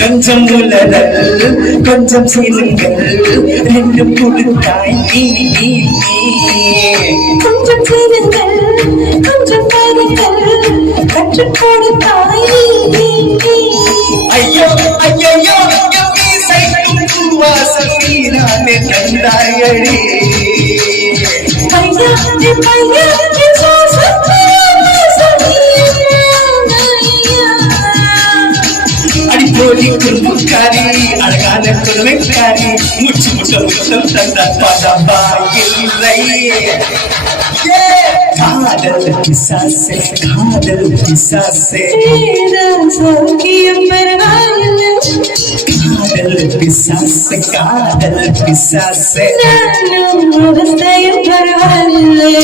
கொஞ்சம் உலரல் கொஞ்சம் செய்யுங்கள் ரெண்டு கொடுத்தாய் நீ கொஞ்சம் செய்யுங்கள் கொஞ்சம் பாருங்கள் கற்றுக் கொடுத்தாய் ஐயோ ஐயோ சைக்கும் பூவாசம் நீரானே தந்தாயடி பையா பையா அடிப்போடி குறும்புக்காரி அழகான குழுமைக்காரி முச்சு முட்டம் தந்த பதபாயில்லை காதல் பிசாசே காதல் பிசாசே சௌக்கியம் பரவாயில்லை காதல் பிசாசே காதல் பிசாசே நானும் அவஸ்தையும் பரவாயில்லை